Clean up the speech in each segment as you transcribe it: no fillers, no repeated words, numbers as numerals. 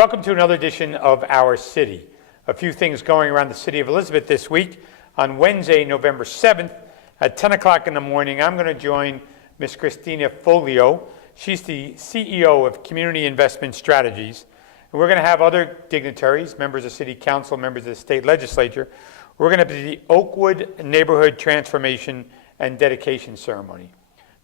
Welcome to another edition of Our City. A few things going around the city of Elizabeth this week. On Wednesday, November 7th at 10 o'clock in the morning, I'm going to join Ms. Christina Foglio. She's the CEO of Community Investment Strategies. And we're going to have other dignitaries, members of City Council, members of the state legislature. We're going to be the Oakwood Neighborhood Transformation and Dedication Ceremony.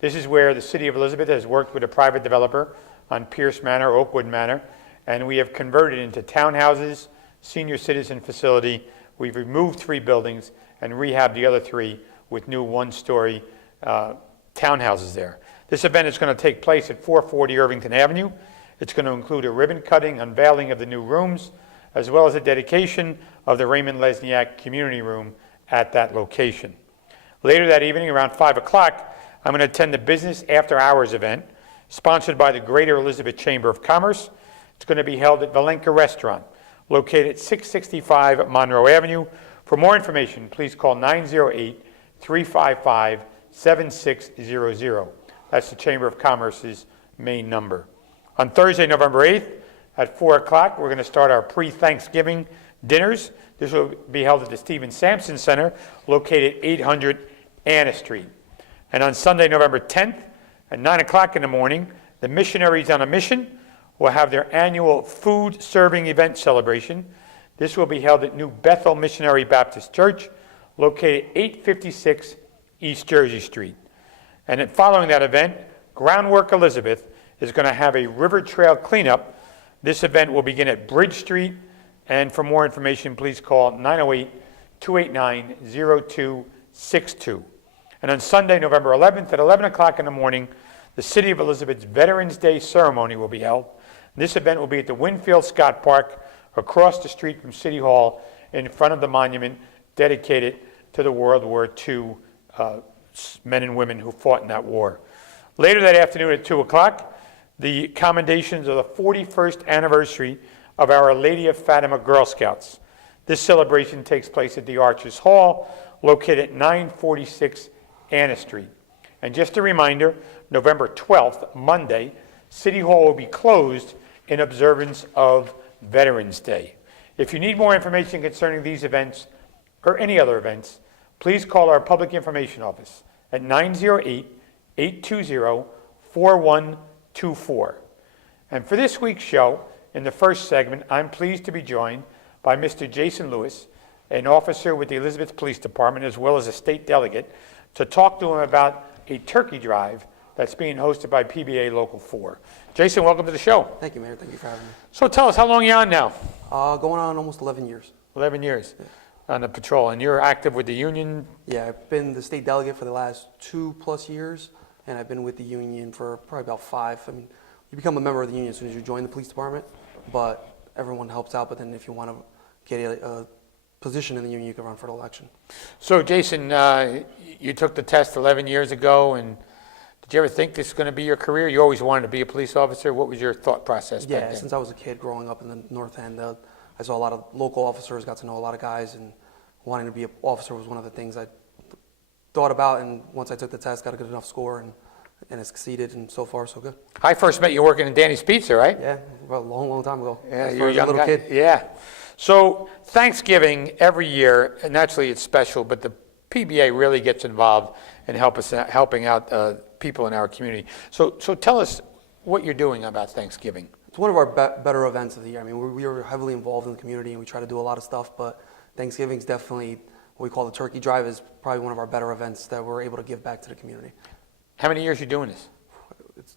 This is where the city of Elizabeth has worked with a private developer on Pierce Manor, Oakwood Manor, and we have converted into townhouses, senior citizen facility. We've removed 3 buildings and rehabbed the other 3 with new one-story townhouses there. This event is going to take place at 440 Irvington Avenue. It's going to include a ribbon cutting, unveiling of the new rooms, as well as a dedication of the Raymond Lesniak Community Room at that location. Later that evening, around 5 o'clock, I'm going to attend the Business After Hours event, sponsored by the Greater Elizabeth Chamber of Commerce. It's going to be held at Valenka Restaurant, located at 665 Monroe Avenue. For more information, please call 908-355-7600. That's the Chamber of Commerce's main number. On Thursday, November 8th at 4 o'clock, we're going to start our pre-Thanksgiving dinners. This will be held at the Stephen Sampson Center, located at 800 Anna Street. And on Sunday, November 10th at 9 o'clock in the morning, the Missionaries on a Mission will have their annual food serving event celebration. This will be held at New Bethel Missionary Baptist Church, located at 856 East Jersey Street. And then following that event, Groundwork Elizabeth is going to have a river trail cleanup. This event will begin at Bridge Street, and for more information, please call 908-289-0262. And on Sunday, November 11th at 11 o'clock in the morning, the City of Elizabeth's Veterans Day ceremony will be held. This event will be at the Winfield Scott Park, across the street from City Hall, in front of the monument dedicated to the World War II men and women who fought in that war. Later that afternoon at 2 o'clock, the commendations of the 41st anniversary of Our Lady of Fatima Girl Scouts. This celebration takes place at the Arches Hall, located at 946 Anna Street. And just a reminder, November 12th, Monday, City Hall will be closed in observance of Veterans Day. If you need more information concerning these events or any other events, please call our Public Information Office at 908-820-4124. And for this week's show, in the first segment, I'm pleased to be joined by Mr. Jason Lewis, an officer with the Elizabeth Police Department, as well as a state delegate, to talk to him about a turkey drive that's being hosted by PBA Local 4. Jason, welcome to the show. Thank you, Mayor. Thank you for having me. So tell us, how long are you on now? Going on almost 11 years. 11 years on the patrol, and you're active with the union? Yeah, I've been the state delegate for the last 2+ years, and I've been with the union for probably about 5. I mean, you become a member of the union as soon as you join the police department, but everyone helps out. But then if you want to get a position in the union, you can run for the election. So Jason, you took the test 11 years ago, and did you ever think this was going to be your career? You always wanted to be a police officer. What was your thought process back then? Yeah, since I was a kid growing up in the North End, I saw a lot of local officers, got to know a lot of guys, and wanting to be an officer was one of the things I thought about. And once I took the test, got a good enough score, and I succeeded, and so far, so good. I first met you working in Danny's Pizza, right? Yeah, about a long, long time ago. Yeah, you were a young little guy. kid. Yeah. So Thanksgiving every year, and naturally it's special, but the PBA really gets involved in helping out people in our community. So tell us what you're doing about Thanksgiving. It's one of our better events of the year. I mean, we are heavily involved in the community, and we try to do a lot of stuff, but Thanksgiving's definitely what we call the turkey drive, is probably one of our better events that we're able to give back to the community. How many years are you doing this? It's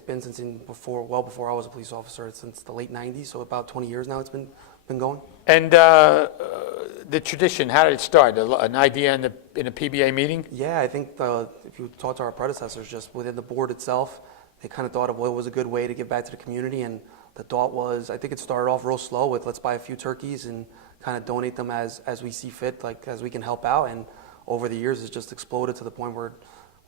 been since well before I was a police officer. It's since the late 90s, so about 20 years now it's been going. And the tradition, how did it start? An idea in a PBA meeting? Yeah, I think if you talk to our predecessors, just within the board itself, they kind of thought of what was a good way to give back to the community, and the thought was, I think it started off real slow with, let's buy a few turkeys and kind of donate them as we see fit, like as we can help out. And over the years, it's just exploded to the point where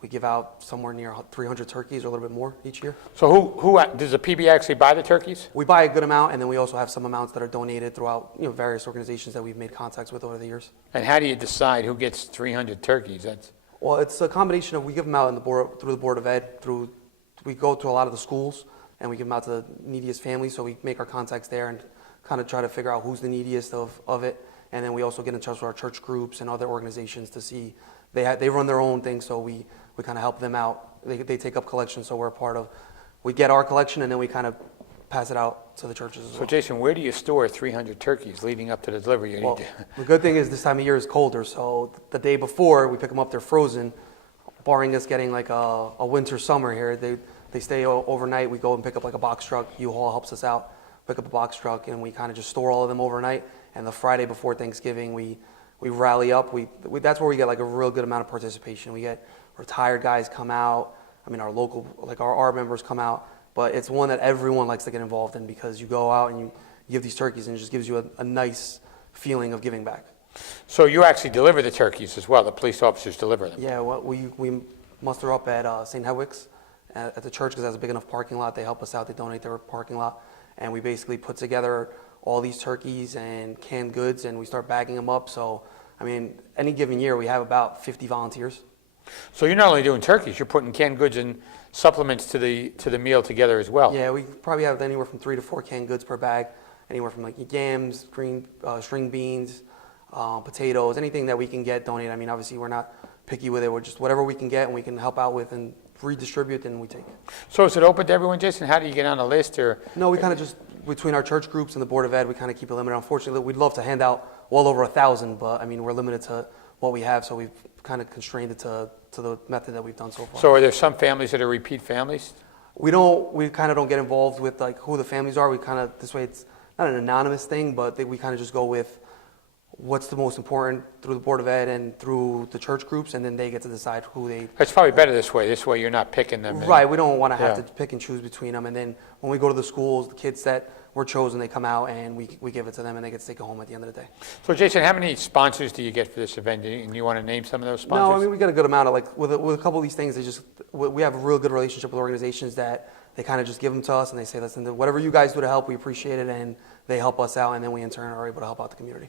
we give out somewhere near 300 turkeys or a little bit more each year. So who does the PBA actually buy the turkeys? We buy a good amount, and then we also have some amounts that are donated throughout various organizations that we've made contacts with over the years. And how do you decide who gets 300 turkeys? Well, it's a combination of, we give them out through the Board of Ed, we go to a lot of the schools and we give them out to the neediest families. So we make our contacts there and kind of try to figure out who's the neediest of it. And then we also get in touch with our church groups and other organizations to see, they run their own thing, so we kind of help them out. They take up collections, so we're a part of, we get our collection and then we kind of pass it out to the churches as well. So Jason, where do you store 300 turkeys leading up to the delivery? Well, the good thing is this time of year is colder, so the day before we pick them up, they're frozen. Barring us getting like a winter summer here, they stay overnight. We go and pick up like a box truck. U-Haul helps us out, pick up a box truck, and we kind of just store all of them overnight. And the Friday before Thanksgiving, we rally up. That's where we get like a real good amount of participation. We get retired guys come out. I mean, our local, like our members come out. But it's one that everyone likes to get involved in because you go out and you give these turkeys and it just gives you a nice feeling of giving back. So you actually deliver the turkeys as well. The police officers deliver them. Yeah, well, we muster up at St. Hedwig's at the church because it has a big enough parking lot. They help us out. They donate their parking lot. And we basically put together all these turkeys and canned goods and we start bagging them up. So, I mean, any given year we have about 50 volunteers. So you're not only doing turkeys, you're putting canned goods and supplements to the meal together as well. Yeah, we probably have anywhere from 3 to 4 canned goods per bag, anywhere from like yams, green string beans, potatoes, anything that we can get donated. I mean, obviously we're not picky with it. We're just whatever we can get and we can help out with and redistribute, then we take. So is it open to everyone, Jason? How do you get on the list? Or no, we kind of just between our church groups and the Board of Ed, we kind of keep it limited. Unfortunately, we'd love to hand out well over 1,000, but I mean we're limited to what we have, so we've kind of constrained it to the method that we've done so far. So are there some families that are repeat families? We kind of don't get involved with like who the families are. We kind of, this way it's not an anonymous thing, but we kind of just go with what's the most important through the Board of Ed and through the church groups, and then they get to decide who they... It's probably better this way. This way you're not picking them. Right, we don't want to have to pick and choose between them. And then when we go to the schools, the kids that were chosen, they come out and we give it to them and they get to take it home at the end of the day. So Jason, how many sponsors do you get for this event? And you want to name some of those sponsors? No, I mean, we get a good amount of like, with a couple of these things, we have a real good relationship with organizations that they kind of just give them to us and they say, listen, whatever you guys do to help, we appreciate it, and they help us out, and then we in turn are able to help out the community.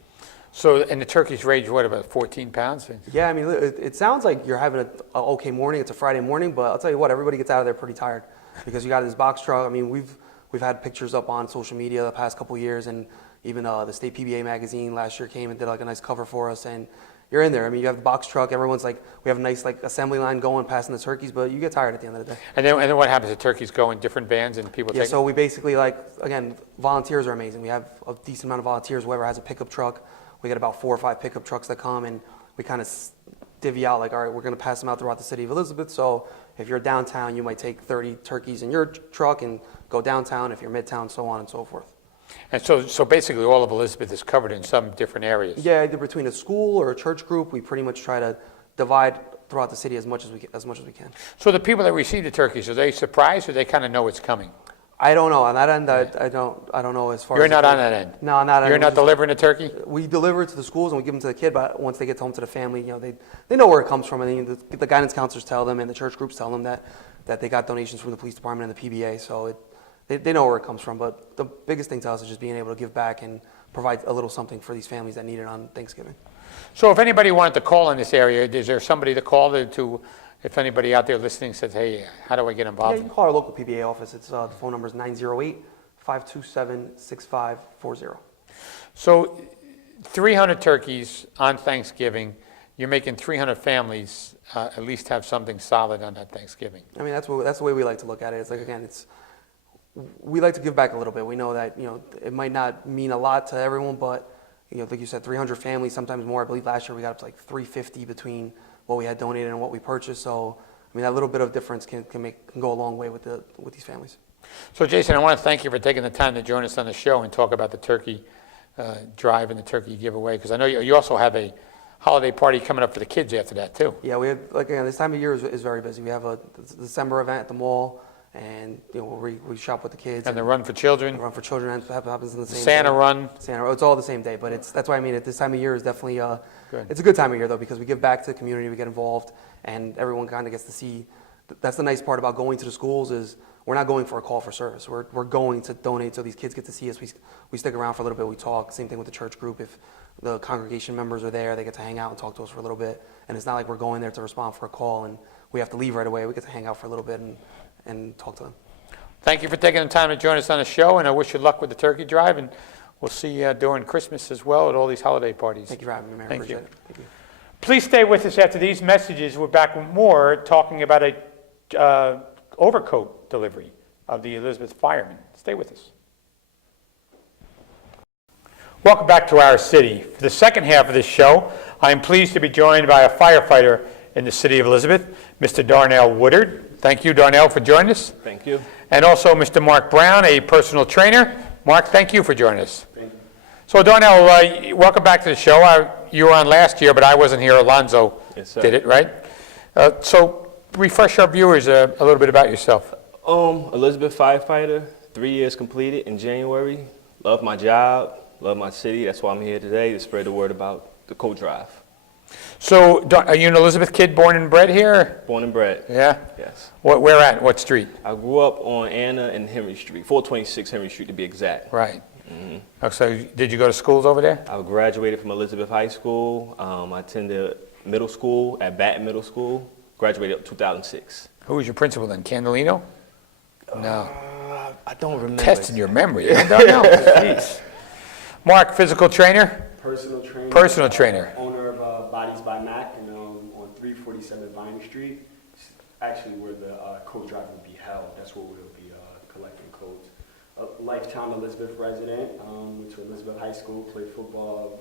So, and the turkeys range, what, about 14 pounds? Yeah, I mean, it sounds like you're having an okay morning. It's a Friday morning, but I'll tell you what, everybody gets out of there pretty tired because you got this box truck. I mean, we've had pictures up on social media the past couple of years, and even the State PBA magazine last year came and did like a nice cover for us, and you're in there. I mean, you have the box truck. Everyone's like, we have a nice like assembly line going, passing the turkeys, but you get tired at the end of the day. And then what happens? The turkeys go in different vans and people take so we basically like, again, volunteers are amazing. We have a decent amount of volunteers. Whoever has a pickup truck, we get about 4 or 5 pickup trucks that come, and we kind of divvy out like, all right, we're going to pass them out throughout the city of Elizabeth. So if you're downtown, you might take 30 turkeys in your truck and go downtown. If you're midtown, so on and so forth. And so basically all of Elizabeth is covered in some different areas. Yeah, either between a school or a church group, we pretty much try to divide throughout the city as much as we can. So the people that receive the turkeys, are they surprised or they kind of know it's coming? I don't know. On that end, I don't know as far as... You're not on that end? No, on that end. You're not delivering a turkey? We deliver it to the schools and we give them to the kid, but once they get home to the family, they know where it comes from. And the guidance counselors tell them and the church groups tell them that they got donations from the police department and the PBA, so they know where it comes from. But the biggest thing to us is just being able to give back and provide a little something for these families that need it on Thanksgiving. So if anybody wanted to call in this area, is there somebody to call to if anybody out there listening says, hey, how do I get involved? Yeah, you can call our local PBA office. It's the phone number is 908-527-6540. So 300 turkeys on Thanksgiving, you're making 300 families at least have something solid on that Thanksgiving. I mean, that's the way we like to look at it. It's like, again, we like to give back a little bit. We know that, it might not mean a lot to everyone, but, like you said, 300 families, sometimes more. I believe last year we got up to like 350 between what we had donated and what we purchased. So, I mean, that little bit of difference can go a long way with these families. So, Jason, I want to thank you for taking the time to join us on the show and talk about the turkey drive and the turkey giveaway, because I know you also have a holiday party coming up for the kids after that, too. Yeah, we have, this time of year is very busy. We have a December event at the mall, and we shop with the kids. And the Run for Children. The Run for Children happens in the same Santa day. Run. Santa, it's all the same day, but that's why I mean, at this time of year is definitely, Good. It's a good time of year, though, because we give back to the community, we get involved, and everyone kind of gets to see. That's the nice part about going to the schools is we're not going for a call for service. We're going to donate so these kids get to see us. We stick around for a little bit, we talk. Same thing with the church group. If the congregation members are there, they get to hang out and talk to us for a little bit. And it's not like we're going there to respond for a call and we have to leave right away. We get to hang out for a little bit and talk to them. Thank you for taking the time to join us on the show, and I wish you luck with the turkey drive, and we'll see you during Christmas as well at all these holiday parties. Thank you for having me, Mayor. Thank Appreciate you. it. Thank you. Please stay with us after these messages. We're back with more, talking about a overcoat delivery of the Elizabeth firemen. Stay with us. Welcome back to our city. For the second half of this show, I am pleased to be joined by a firefighter in the city of Elizabeth, Mr. Darnell Woodard. Thank you, Darnell, for joining us. Thank you. And also Mr. Mark Brown, a personal trainer. Mark, thank you for joining us. Thank you. So, Darnell, welcome back to the show. You were on last year, but I wasn't here. Alonzo Yes, sir. did it, right? So, refresh our viewers a little bit about yourself. Elizabeth Firefighter, 3 years completed in January. Love my job, love my city. That's why I'm here today, to spread the word about the coat drive. So, are you an Elizabeth kid, born and bred here? Born and bred. Yeah? Yes. Where at? What street? I grew up on Anna and Henry Street, 426 Henry Street to be exact. Right. Oh, so, did you go to schools over there? I graduated from Elizabeth High School. I attended middle school at Baton Middle School. Graduated in 2006. Who was your principal then? Candelino? No. I don't remember. Testing your memory. I don't know. Jeez. Mark, physical trainer? Personal trainer. Personal trainer. Owner of Bodies by Mac, and on 347 Vine Street. It's actually where the coat drive will be held. That's where we'll be collecting coats. A lifetime Elizabeth resident. Went to Elizabeth High School, played football,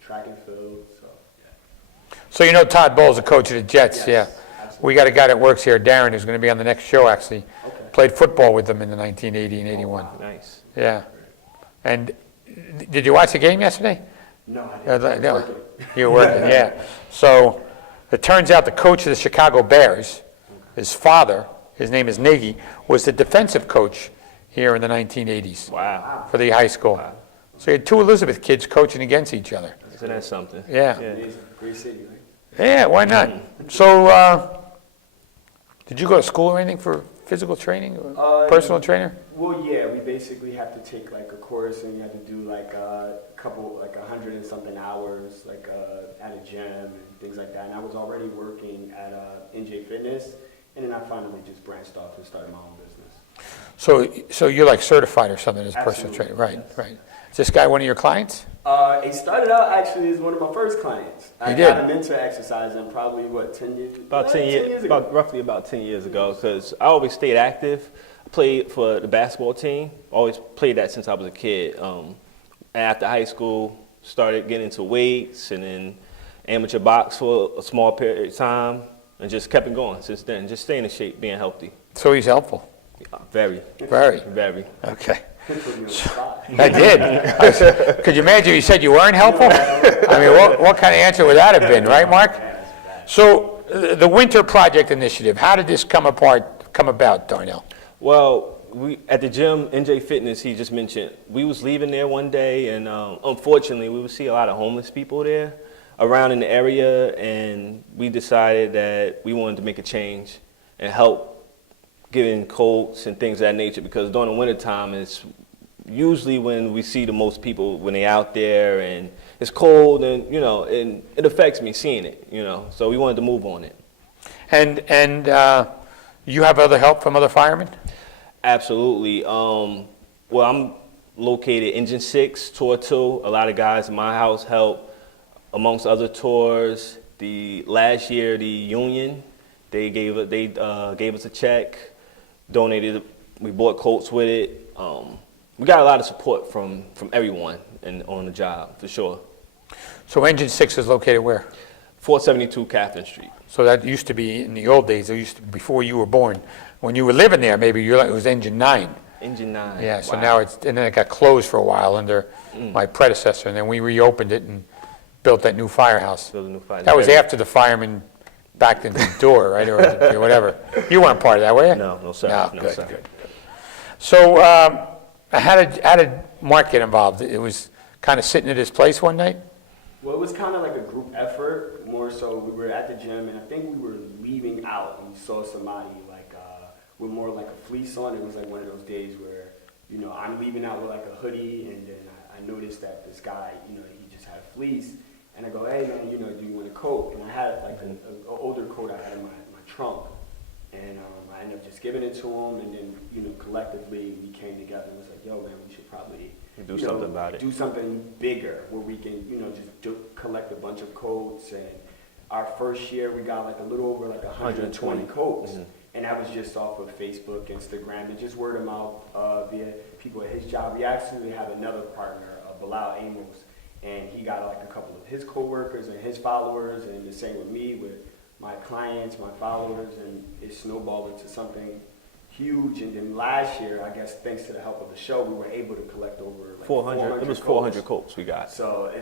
track and field. So yeah. So you know Todd Bowles, the coach of the Jets, Yes, yeah. absolutely. We got a guy that works here, Darren, who's going to be on the next show, actually. Okay. Played football with them in the 1980 and 81. wow. Nice. Yeah. And did you watch the game yesterday? No, I didn't. No. Working. You were working, yeah. So it turns out the coach of the Chicago Bears, his father, his name is Nagy, was the defensive coach here in the 1980s Wow. for the high school. Wow. So you had two Elizabeth kids coaching against each other. So that's something. Yeah. Amazing. Great city, right? Yeah, why not? So, did you go to school or anything for physical training or personal trainer? Well, yeah, we basically have to take like a course, and you have to do like a couple, like 100 and something hours, like at a gym and things like that. And I was already working at NJ Fitness, and then I finally just branched off and started my own business. So you're like certified or something as a personal trainer, Absolutely, right? yes. Right. Is this guy one of your clients? It started out actually as one of my first clients. I You did? got him into exercising probably, 10 years? About 10 years, ago. roughly about 10 years ago, because I always stayed active. I played for the basketball team. Always played that since I was a kid. After high school, started getting into weights and then amateur box for a small period of time, and just kept it going since then. Just staying in shape, being healthy. So he's helpful. Very, Very. very. Okay. Put me on the spot. I did. Could you imagine you said you weren't helpful? I mean, what kind of answer would that have been, right, Mark? So the Winter Project Initiative, how did this come about, Darnell? Well, we at the gym, NJ Fitness, he just mentioned, we was leaving there one day, and unfortunately, we would see a lot of homeless people there around in the area, and we decided that we wanted to make a change and help giving coats and things of that nature, because during the wintertime is usually when we see the most people when they're out there, and it's cold, and and it affects me seeing it, so we wanted to move on it. And you have other help from other firemen? Absolutely. Well, I'm located Engine 6, Tour 2. A lot of guys in my house help, amongst other tours. Last year, the union, they gave us a check, donated. We bought coats with it. We got a lot of support from everyone on the job, for sure. So Engine 6 is located where? 472 Catherine Street. So that used to be, in the old days, before you were born. When you were living there, maybe it was Engine 9. Engine 9. Yeah, so Wow. now and then it got closed for a while under my predecessor, and then we reopened it and built that new firehouse. Build a new fire. That was after the firemen backed into the door, right, or whatever. You weren't part of that, were you? No, sir. No, No, good, sir. good. So how did Mark get involved? It was kind of sitting at his place one night? Well, it was kind of like a group effort, more so we were at the gym, and I think we were leaving out, and we saw somebody like with more like a fleece on. It was like one of those days where, I'm leaving out with like a hoodie, and then I noticed that this guy, he just had a fleece, and I go, hey man, do you want a coat? And I had like an older coat I had in my trunk, and I ended up just just giving it to them, and then, you know, collectively we came together and was like, yo, man, we should probably Do something about it. Do something bigger where we can, you know, just collect a bunch of coats. And our first year we got like a little over like 120 coats. Mm-hmm. And that was just off of Facebook, Instagram, and just word of mouth via people at his job. We actually have another partner, Bilal Amos, and he got like a couple of his coworkers and his followers, and the same with me, with my clients, my followers, and it snowballed into something huge. And then last year, I guess thanks to the help of the show, we were able to collect over like 400. It was 400 coats we got. So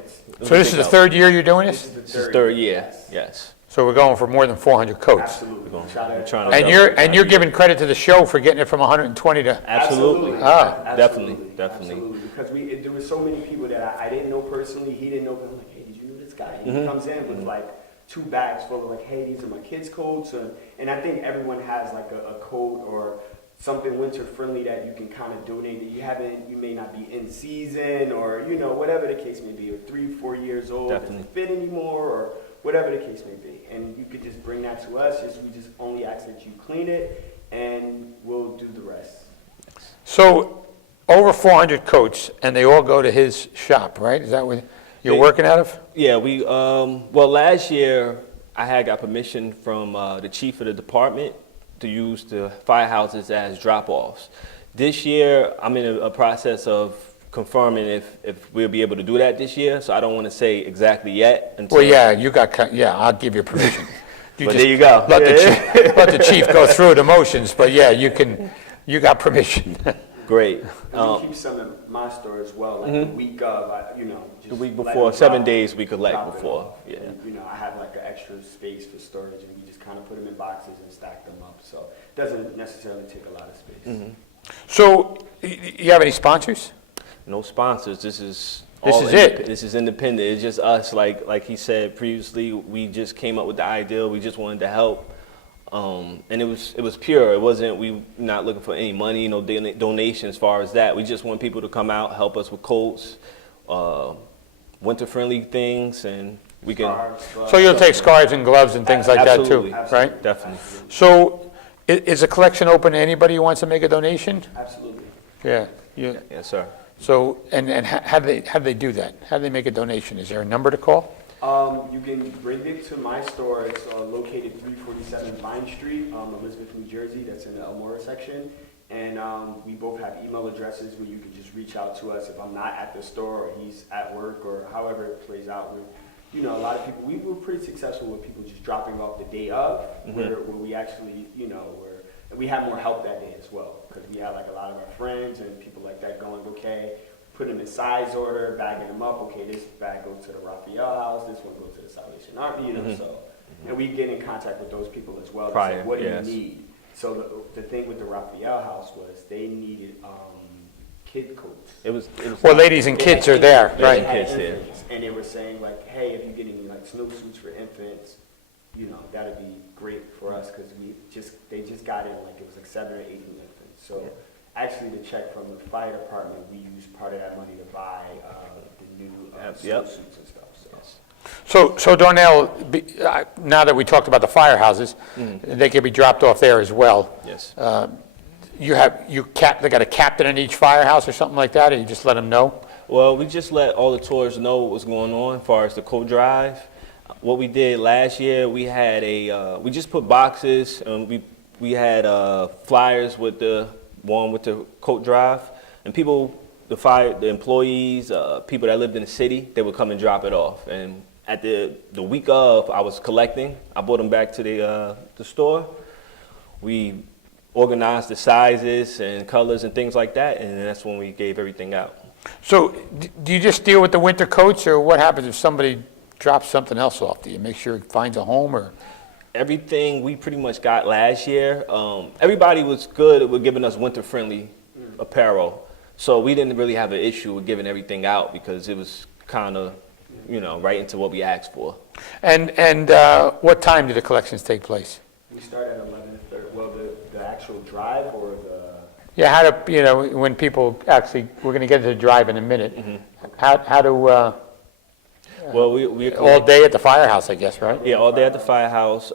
So this is the third year you're doing this this? is the This is third year. Yes. So we're going for more than 400 coats. Absolutely. We're Try trying to- to- And you're giving credit to the show for getting it from 120 to... Absolutely. Ah. Definitely. Definitely. Absolutely. Because there were so many people that I didn't know personally. He didn't know. But I'm like, hey, did you know this guy? And he comes in with like 2 bags full of like, hey, these are my kids' coats. And I think everyone has like a coat or something winter friendly that you can kind of donate that you may not be in season, or, you know, whatever the case may be, or 3-4 years old, Definitely. doesn't fit anymore, or whatever the case may be. And you could just bring that to us. We just only ask that you clean it, and we'll do the rest. So over 400 coats, and they all go to his shop, right? Is that what you're working out of? Yeah, well, last year I had got permission from the chief of the department to use the firehouses as drop-offs. This year, I'm in a process of confirming if we'll be able to do that this year, so I don't want to say exactly yet. Until, Well, yeah, I'll give you permission. But there you go. Let the chief go through the motions, but yeah, you got permission. Great. And we keep some in my store as well, like the week of, you know. Just The week let before, them 7 drop- days we collect drop it before. off. Yeah. And, you know, I have like an extra space for storage, and we just kind of put them in boxes and stack them up. So it doesn't necessarily take a lot of space. So you have any sponsors? No sponsors. This is it? This is independent. It's just us. Like he said previously, we just came up with the idea. We just wanted to help, and it was pure. It wasn't. We not looking for any money, no donation as far as that. We just want people to come out, help us with coats, winter friendly things, and we can. Scarves, So you'll take scarves and gloves and things like that too, Absolutely. right? Definitely. So is the collection open to anybody who wants to make a donation? Absolutely. Yeah. Yes, sir. So, and how do they do that? How do they make a donation? Is there a number to call? You can bring it to my store. It's located 347 Vine Street, Elizabeth, New Jersey. That's in the Elmora section. And we both have email addresses where you can just reach out to us if I'm not at the store or he's at work or however it plays out. You know, a lot of people, we were pretty successful with people just dropping off the day of, where we actually, you know, we had more help that day as well, because we had like a lot of our friends and people like that going, okay, put them in size order, bagging them up, okay, this bag goes to the Raphael house, this one goes to the Salvation Army, you know, so. And we get in contact with those people as well to say, what do you need? So the thing with the Raphael house was they needed kid coats. It was. Well, ladies and kids are there, Ladies right? and kids there. And they were saying like, hey, if you get any like snowsuits for infants, you know, that'd be great for us, because they just got in like it was like 7 or 8 new infants. So actually, the check from the fire department, we used part of that money to buy the new snowsuits and stuff. So Darnell, now that we talked about the firehouses, they can be dropped off there as well. Yes. They got a captain in each firehouse or something like that, or you just let them know? Well, we just let all the tourists know what was going on as far as the coat drive. What we did last year, we had we just put boxes, and we had flyers with the coat drive, and people, the employees, people that lived in the city, they would come and drop it off. And at the week of, I was collecting. I brought them back to the store. We organized the sizes and colors and things like that, and that's when we gave everything out. So do you just deal with the winter coats, or what happens if somebody drops something else off? Do you make sure it finds a home, or? Everything we pretty much got last year. Everybody was good with giving us winter-friendly apparel, so we didn't really have an issue with giving everything out because it was kind of, you know, right into what we asked for. And what time do the collections take place? We start at 11:30. Well, the actual drive or the. Yeah, how do, you know, when people actually, we're going to get to the drive in a minute. How do, Well, we all day at the firehouse, I guess, right? Yeah, all day at the firehouse.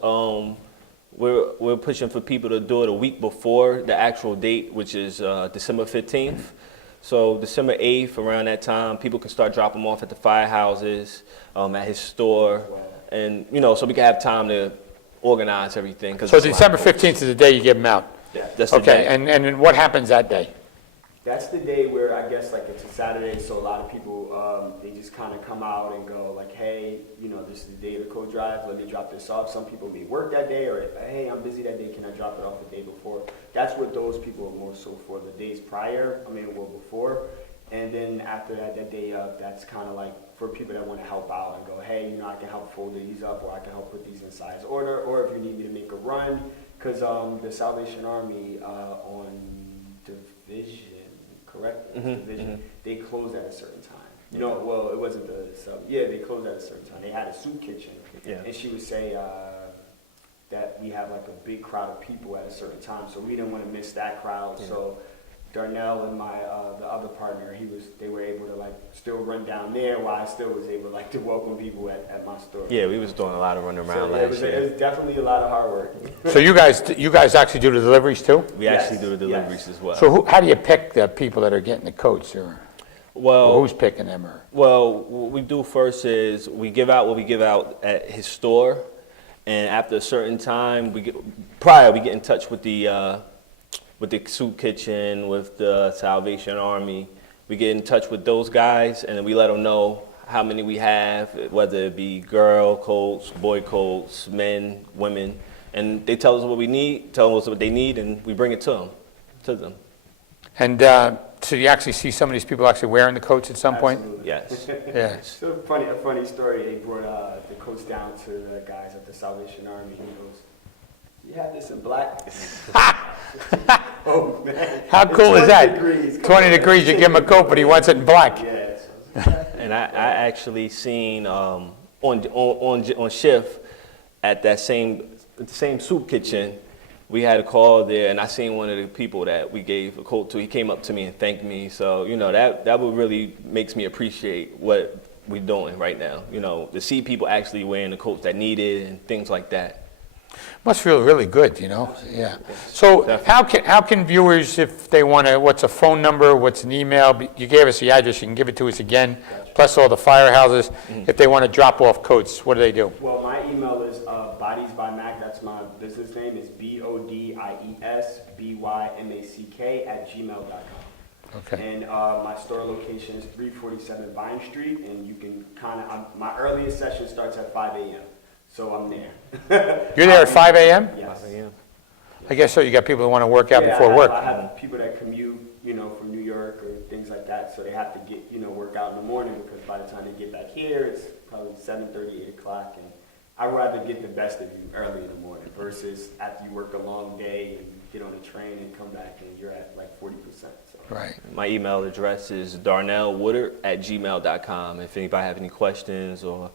we're pushing for people to do it a week before the actual date, which is December 15th. So December 8th, around that time, people can start dropping them off at the firehouses, at his store, and so we can have time to organize everything. So December 15th is the day you give them out? Yeah. That's the Okay, day. and what happens that day? That's the day where I guess like it's a Saturday, so a lot of people they just kind of come out and go like, hey, this is the day of the coat drive. Let me drop this off. Some people may work that day, or hey, I'm busy that day. Can I drop it off the day before? That's what those people are more so for the days prior. Before, and then after that day up, that's kind of like for people that want to help out and go, hey, I can help fold these up, or I can help put these in size order, or if you need me to make a run, because the Salvation Army on Division. Correct? Division. They closed at a certain time. No, well, it wasn't the sub. Yeah, they closed at a certain time. They had a soup kitchen. Yeah. And she would say that we have like a big crowd of people at a certain time, so we didn't want to miss that crowd. Yeah. So Darnell and my the other partner, they were able to like still run down there while I still was able like to welcome people at my store. Yeah, we was doing a lot of running around last year. It was definitely a lot of hard work. So you guys actually do the deliveries too? We actually do the deliveries as well. So how do you pick the people that are getting the coats, or who's picking them? Well, what we do first is we give out what we give out at his store, and after a certain time, we get in touch with the soup kitchen, with the Salvation Army. We get in touch with those guys, and then we let them know how many we have, whether it be girl coats, boy coats, men, women, and they tell us what we need, tell us what they need, and we bring it to them. And so you actually see some of these people actually wearing the coats at some point? Yes. Yes. So a funny story. They brought the coats down to the guys at the Salvation Army. He goes, "You have this in black?" Oh man! How cool is that? 20 20 degrees, you give him a coat, but he wants it in black. Yeah. And I actually seen on shift at that same soup kitchen, we had a call there, and I seen one of the people that we gave a coat to. He came up to me and thanked me. So that would really makes me appreciate what we're doing right now. To see people actually wearing the coats that need it and things like that. Must feel really good, Yeah. So how can viewers, if they want to, what's a phone number, what's an email? You gave us the address, you can give it to us again, plus all the firehouses. If they want to drop off coats, what do they do? Well, my email is bodiesbymac. That's my business name. It's BODIESBYMACK@gmail.com. Okay. And my store location is 347 Vine Street, and you can my earliest session starts at 5 a.m. So I'm there. You're there at 5 a.m.? Yes. 5 a.m. I guess so. You got people that want to work out Yeah, before work. I have people that commute, from New York or things like that, so they have to get, work out in the morning, because by the time they get back here, it's probably 7:30, 8 o'clock, and I'd rather get the best of you early in the morning versus after you work a long day and get on a train and come back and you're at like 40%. So. Right. My email address is darnellwoodard@gmail.com. If anybody have any questions or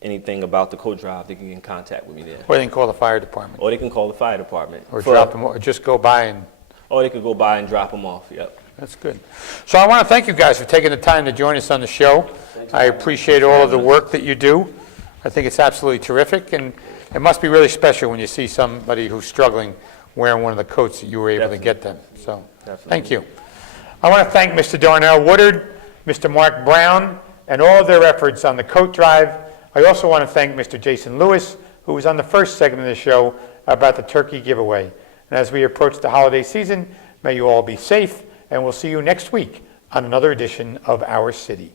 anything about the coat drive, they can get in contact with me there. Or they can call the fire department. Or they can call the fire department. Or drop them, or just go by and... Or they could go by and drop them off, yep. That's good. So I want to thank you guys for taking the time to join us on the show. I appreciate all of the work that you do. I think it's absolutely terrific, and it must be really special when you see somebody who's struggling wearing one of the coats that you were able to get them. So, thank you. I want to thank Mr. Darnell Woodard, Mr. Mark Brown, and all of their efforts on the coat drive. I also want to thank Mr. Jason Lewis, who was on the first segment of the show about the turkey giveaway. And as we approach the holiday season, may you all be safe, and we'll see you next week on another edition of Our City.